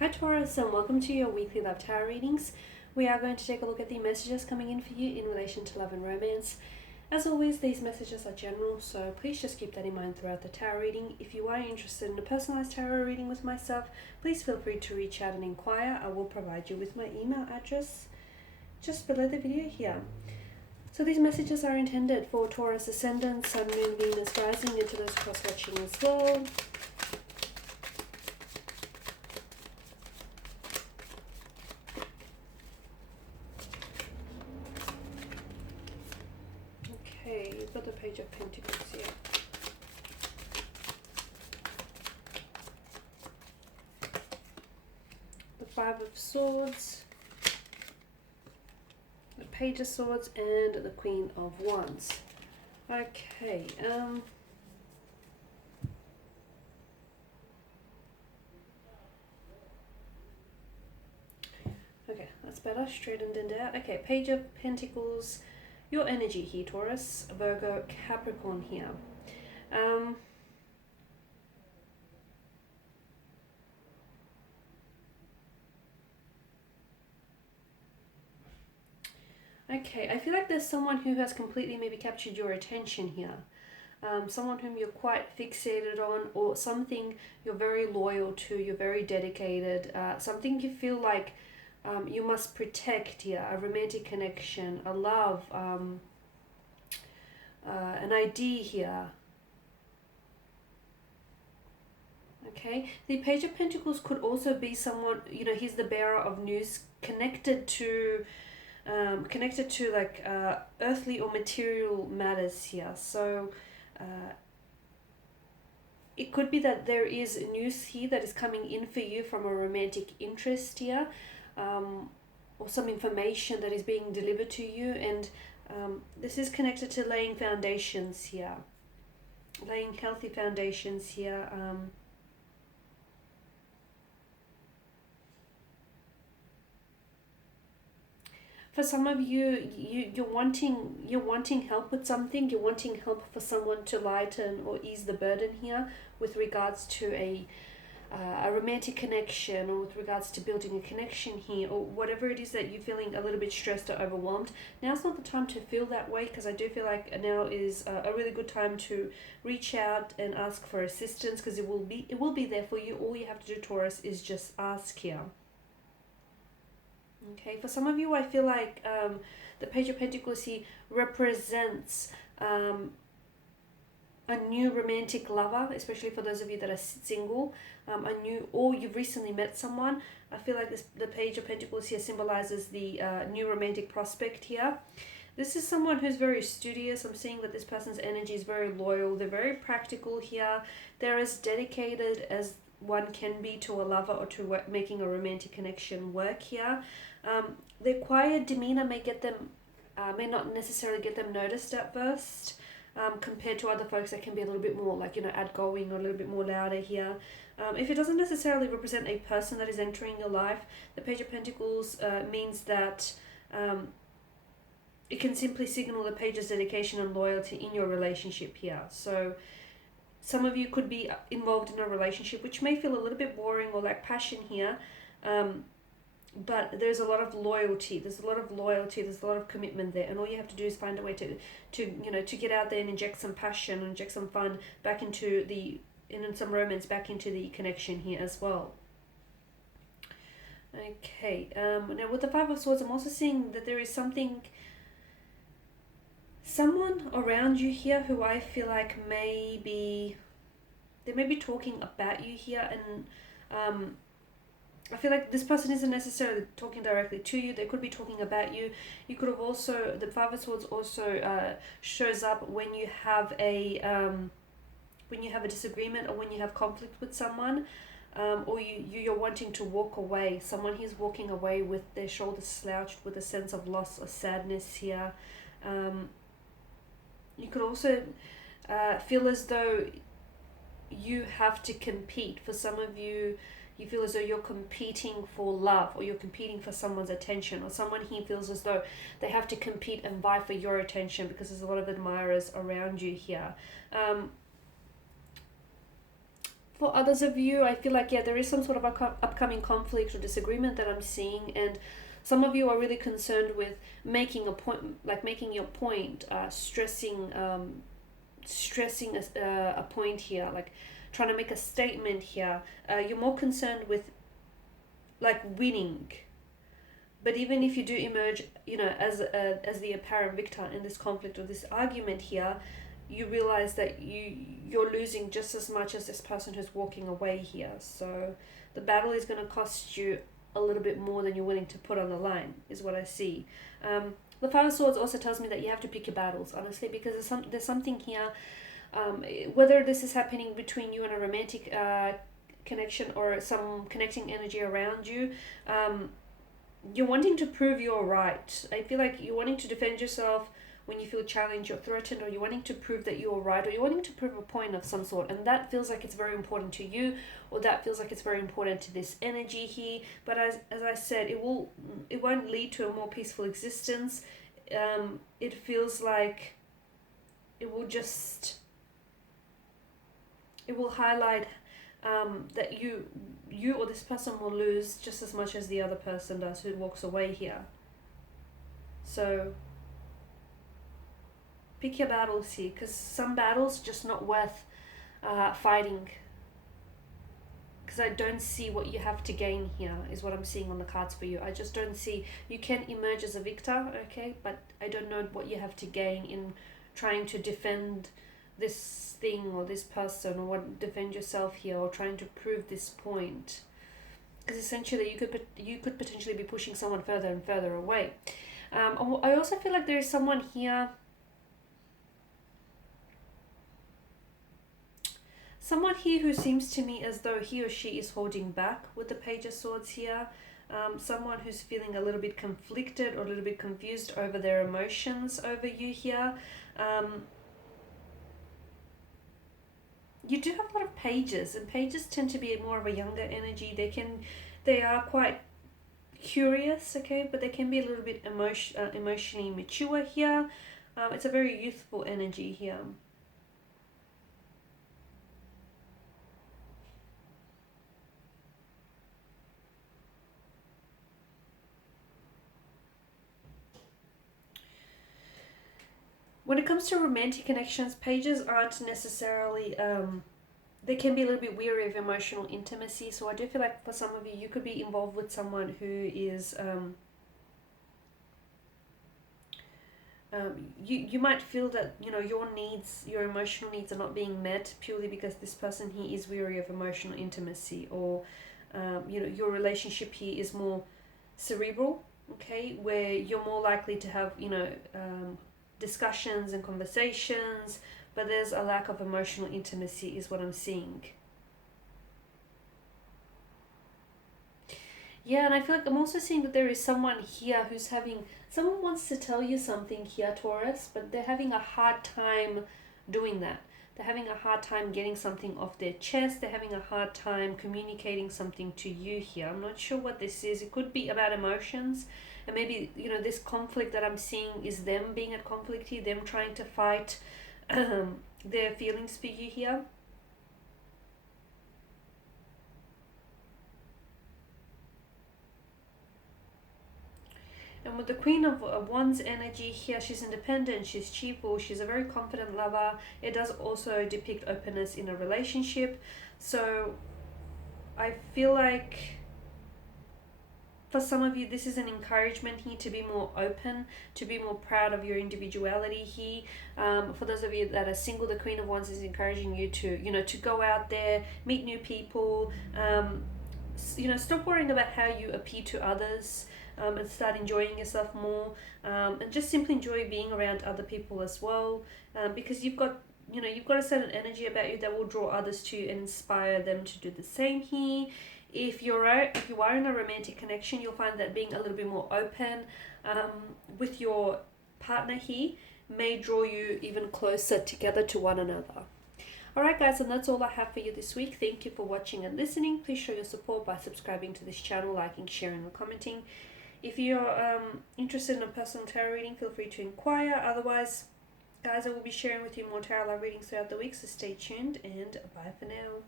Hi Taurus, and welcome to your weekly love tarot readings. We are going to take a look at the messages coming in for you in relation to love and romance. As always, these messages are general, so please just keep that in mind throughout the tarot reading. If you are interested in a personalized tarot reading with myself, please feel free to reach out and inquire. I will provide you with my email address just below the video here. So these messages are intended for Taurus ascendant, Sun, Moon, Venus, rising, into those cross-watching as well. Okay, you've got the Page of Pentacles here. The Five of Swords, the Page of Swords, and the Queen of Wands. Okay, okay, that's better, straightened and out. Okay, Page of Pentacles, your energy here, Taurus, Virgo, Capricorn here. Okay, I feel like there's someone who has completely maybe captured your attention here. Someone whom you're quite fixated on, or something you're very loyal to, you're very dedicated, something you feel like you must protect here, a romantic connection, a love, an idea here. Okay, the Page of Pentacles could also be someone, you know, he's the bearer of news connected to like earthly or material matters here. So it could be that there is news here that is coming in for you from a romantic interest here, or some information that is being delivered to you, and this is connected to laying foundations here, laying healthy foundations here. For some of you, you're wanting help with something. You're wanting help for someone to lighten or ease the burden here with regards to a romantic connection, or with regards to building a connection here, or whatever it is that you're feeling a little bit stressed or overwhelmed. Now's not the time to feel that way, because I do feel like now is a really good time to reach out and ask for assistance, because it will be there for you. All you have to do, Taurus, is just ask here. Okay, for some of you, I feel like the Page of Pentacles here represents a new romantic lover, especially for those of you that are single, or you've recently met someone. I feel like the Page of Pentacles here symbolizes the new romantic prospect here. This is someone who's very studious. I'm seeing that this person's energy is very loyal. They're very practical here. They're as dedicated as one can be to a lover, or to making a romantic connection work here. Their quiet demeanor may may not necessarily get them noticed at first, compared to other folks that can be a little bit more, like, you know, outgoing, or a little bit more louder here. If it doesn't necessarily represent a person that is entering your life, the Page of Pentacles means that it can simply signal the page's dedication and loyalty in your relationship here. So some of you could be involved in a relationship which may feel a little bit boring or lack passion here, but there's a lot of loyalty. There's a lot of commitment there, and all you have to do is find a way to get out there and inject some passion, and inject some fun back into and some romance back into the connection here as well. Okay, now with the Five of Swords, I'm also seeing that there is someone around you here who I feel like they may be talking about you here, and I feel like this person isn't necessarily talking directly to you. They could be talking about you. You could have also, the Five of Swords also shows up when you have a disagreement, or when you have conflict with someone, or you're wanting to walk away. Someone who's walking away with their shoulders slouched, with a sense of loss or sadness here. You could also feel as though you have to compete. For some of you, you feel as though you're competing for love, or you're competing for someone's attention, or someone here feels as though they have to compete and vie for your attention, because there's a lot of admirers around you here. For others of you, I feel like, yeah, there is some sort of upcoming conflict or disagreement that I'm seeing, and some of you are really concerned with making a point, like making your point, stressing a point here, like trying to make a statement here. You're more concerned with like winning. But even if you do emerge, as the apparent victor in this conflict or this argument here, you realize that you're losing just as much as this person who's walking away here. So the battle is going to cost you a little bit more than you're willing to put on the line, is what I see. The Five of Swords also tells me that you have to pick your battles, honestly, because there's something here. Whether this is happening between you and a romantic connection or some connecting energy around you, you're wanting to prove you're right. I feel like you're wanting to defend yourself when you feel challenged or threatened, or you're wanting to prove that you're right, or you're wanting to prove a point of some sort, and that feels like it's very important to you, or that feels like it's very important to this energy here. But as I said, it won't lead to a more peaceful existence. It feels like it will highlight that you or this person will lose just as much as the other person does who walks away here. So pick your battles here, because some battles just not worth fighting, because I don't see what you have to gain here, is what I'm seeing on the cards for you. I just don't see. You can emerge as a victor, okay, but I don't know what you have to gain in trying to defend this thing or this person, or defend yourself here, or trying to prove this point, because essentially you could potentially be pushing someone further and further away. I also feel like there is someone here, who seems to me as though he or she is holding back with the Page of Swords here. Someone who's feeling a little bit conflicted or a little bit confused over their emotions over you here. You do have a lot of pages, and pages tend to be more of a younger energy. They are quite curious, okay, but they can be a little bit emotionally mature here. It's a very youthful energy here. When it comes to romantic connections, pages aren't necessarily, they can be a little bit weary of emotional intimacy. So I do feel like for some of you, you could be involved with someone who is, you might feel that, your emotional needs are not being met purely because this person here is weary of emotional intimacy, or, your relationship here is more cerebral, okay, where you're more likely to have, discussions and conversations, but there's a lack of emotional intimacy, is what I'm seeing. Yeah, and I feel like I'm also seeing that there is someone here someone wants to tell you something here, Taurus, but they're having a hard time doing that. They're having a hard time getting something off their chest. They're having a hard time communicating something to you here. I'm not sure what this is. It could be about emotions. And maybe, this conflict that I'm seeing is them being at conflict here, them trying to fight their feelings for you here. And with the Queen of Wands energy here, she's independent, she's cheerful, she's a very confident lover. It does also depict openness in a relationship. So I feel like for some of you, this is an encouragement here to be more open, to be more proud of your individuality here. For those of you that are single, the Queen of Wands is encouraging you to go out there, meet new people, stop worrying about how you appear to others, and start enjoying yourself more, and just simply enjoy being around other people as well, because you've got a certain energy about you that will draw others to you and inspire them to do the same here. If you are in a romantic connection, you'll find that being a little bit more open with your partner here may draw you even closer together to one another. Alright guys, and that's all I have for you this week. Thank you for watching and listening. Please show your support by subscribing to this channel, liking, sharing, and commenting. If you're interested in a personal tarot reading, feel free to inquire. Otherwise, guys, I will be sharing with you more tarot readings throughout the week, so stay tuned and bye for now.